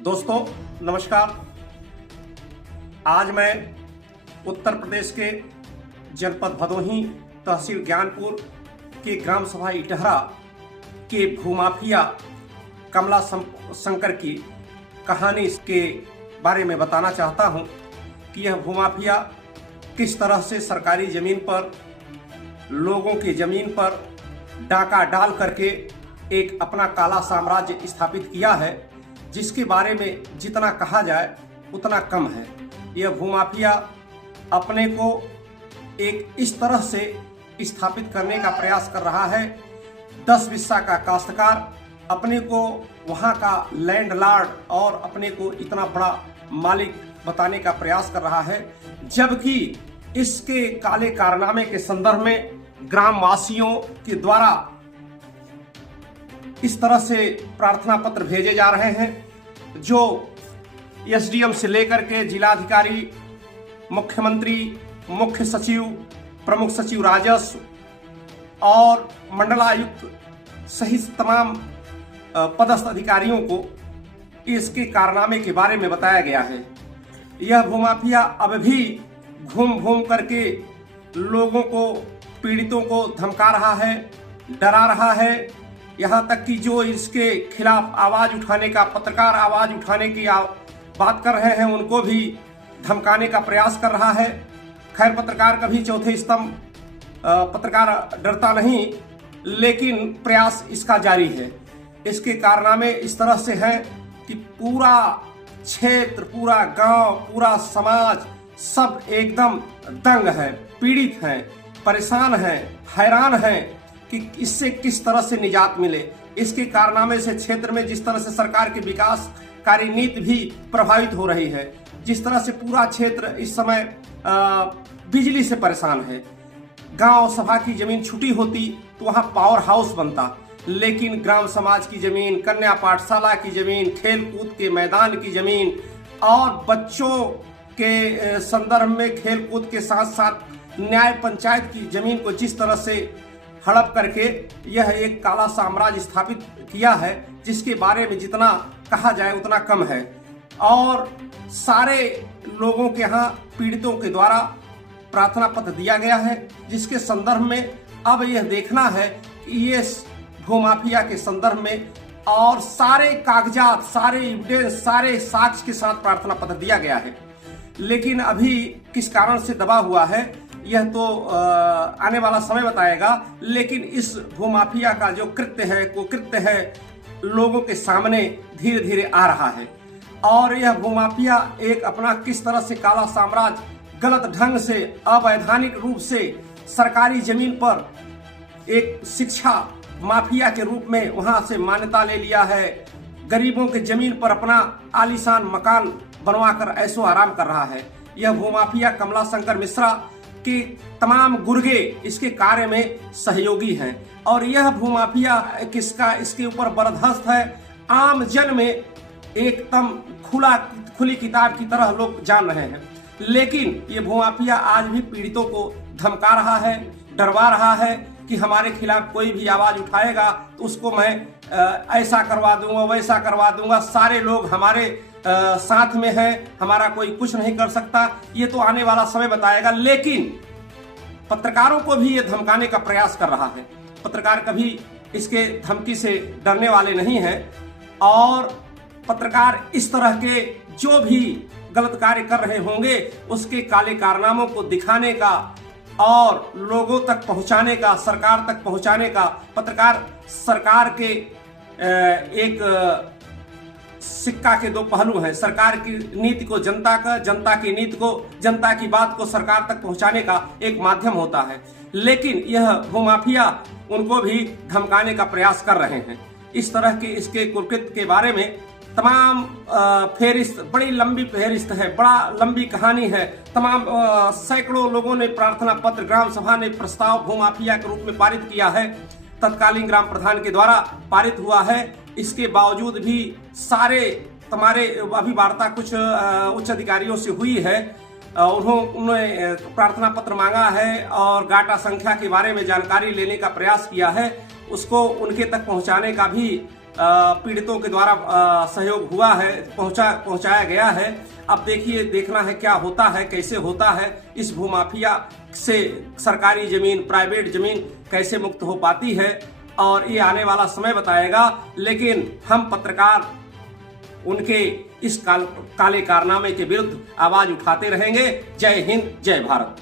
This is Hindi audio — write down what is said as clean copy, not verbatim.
दोस्तों नमस्कार। आज मैं उत्तर प्रदेश के जनपद भदोही तहसील ज्ञानपुर के ग्राम सभा इटहरा के भूमाफिया कमला शंकर की कहानी के बारे में बताना चाहता हूं कि यह भूमाफिया किस तरह से सरकारी जमीन पर लोगों की जमीन पर डाका डाल करके एक अपना काला साम्राज्य स्थापित किया है, जिसके बारे में जितना कहा जाए उतना कम है। यह भूमाफिया अपने को एक इस तरह से स्थापित करने का प्रयास कर रहा है, 10 बिस्सा का काश्तकार अपने को वहाँ का लैंडलॉर्ड और अपने को इतना बड़ा मालिक बताने का प्रयास कर रहा है, जबकि इसके काले कारनामे के संदर्भ में ग्रामवासियों के द्वारा इस तरह से प्रार्थना पत्र भेजे जा रहे हैं, जो एसडीएम से लेकर के जिलाधिकारी, मुख्यमंत्री, मुख्य सचिव, प्रमुख सचिव राजस्व और मंडलायुक्त सहित तमाम पदस्थ अधिकारियों को इसके कारनामे के बारे में बताया गया है। यह भूमाफिया अब भी घूम घूम करके लोगों को, पीड़ितों को धमका रहा है, डरा रहा है। यहाँ तक कि जो इसके खिलाफ आवाज उठाने का, पत्रकार आवाज उठाने की बात कर रहे हैं, उनको भी धमकाने का प्रयास कर रहा है। खैर, पत्रकार कभी चौथे स्तंभ, पत्रकार डरता नहीं, लेकिन प्रयास इसका जारी है। इसके कारनामे इस तरह से हैं कि पूरा क्षेत्र, पूरा गांव, पूरा समाज सब एकदम दंग है, पीड़ित हैं, परेशान हैं, हैरान हैं कि इससे किस तरह से निजात मिले। इसके कारनामे से क्षेत्र में जिस तरह से सरकार की विकासकारी नीति भी प्रभावित हो रही है, जिस तरह से पूरा क्षेत्र इस समय बिजली से परेशान है। गांव सभा की जमीन छुटी होती तो वहां पावर हाउस बनता, लेकिन ग्राम समाज की जमीन, कन्या पाठशाला की जमीन, खेल कूद के मैदान की जमीन और बच्चों के संदर्भ में खेल कूद के साथ साथ न्याय पंचायत की जमीन को जिस तरह से हड़प करके यह एक काला साम्राज्य स्थापित किया है, जिसके बारे में जितना कहा जाए उतना कम है। और सारे लोगों के यहाँ पीड़ितों के द्वारा प्रार्थना पत्र दिया गया है, जिसके संदर्भ में अब यह देखना है कि ये भूमाफिया के संदर्भ में और सारे कागजात, सारे एविडेंस, सारे साक्ष्य के साथ प्रार्थना पत्र दिया गया है। लेकिन अभी किस कारण से दबा हुआ है यह तो आने वाला समय बताएगा। लेकिन इस भूमाफिया का जो कृत्य है, कुकृत्य है, लोगों के सामने धीरे धीरे आ रहा है। और यह भूमाफिया एक अपना किस तरह से काला साम्राज्य गलत ढंग से, अवैधानिक रूप से सरकारी जमीन पर एक शिक्षा माफिया के रूप में वहां से मान्यता ले लिया है। गरीबों के जमीन पर अपना आलीशान मकान बनवाकर ऐशो आराम कर रहा है। यह भूमाफिया कमला शंकर मिश्रा के तमाम गुर्गे इसके कार्य में सहयोगी हैं, और यह भूमाफिया इसके ऊपर बर्दाश्त है। आम जन में एकदम खुली किताब की तरह लोग जान रहे हैं, लेकिन ये भूमाफिया आज भी पीड़ितों को धमका रहा है, डरवा रहा है कि हमारे खिलाफ कोई भी आवाज उठाएगा तो उसको मैं ऐसा करवा दूंगा, वैसा करवा दूंगा, सारे लोग हमारे साथ में हैं, हमारा कोई कुछ नहीं कर सकता। ये तो आने वाला समय बताएगा। लेकिन पत्रकारों को भी ये धमकाने का प्रयास कर रहा है। पत्रकार कभी इसके धमकी से डरने वाले नहीं हैं, और पत्रकार इस तरह के जो भी गलत कार्य कर रहे होंगे उसके काले कारनामों को दिखाने का और लोगों तक पहुंचाने का, सरकार तक पहुंचाने का। पत्रकार सरकार के एक सिक्का के दो पहलू हैं। सरकार की नीति को जनता का, जनता की नीति को, जनता की बात को सरकार तक पहुंचाने का एक माध्यम होता है। लेकिन यह भूमाफिया उनको भी धमकाने का प्रयास कर रहे हैं। इस तरह के इसके कुकृत्य के बारे में तमाम फेरिस्त, बड़ी लंबी फेरिस्त है, बड़ा लंबी कहानी है। तमाम सैकड़ों लोगों ने प्रार्थना पत्र, ग्राम सभा ने प्रस्ताव भूमाफिया के रूप में पारित किया है, तत्कालीन ग्राम प्रधान के द्वारा पारित हुआ है। इसके बावजूद भी सारे तुम्हारे अभी वार्ता कुछ उच्च अधिकारियों से हुई है, उन्होंने प्रार्थना पत्र मांगा है और गाटा संख्या के बारे में जानकारी लेने का प्रयास किया है। उसको उनके तक पहुंचाने का भी पीड़ितों के द्वारा सहयोग हुआ है, पहुंचाया गया है। अब देखिए, देखना है क्या होता है, कैसे होता है। इस भूमाफिया से सरकारी जमीन, प्राइवेट जमीन कैसे मुक्त हो पाती है, और ये आने वाला समय बताएगा। लेकिन हम पत्रकार उनके इस काले कारनामे के विरुद्ध आवाज उठाते रहेंगे। जय हिंद, जय भारत।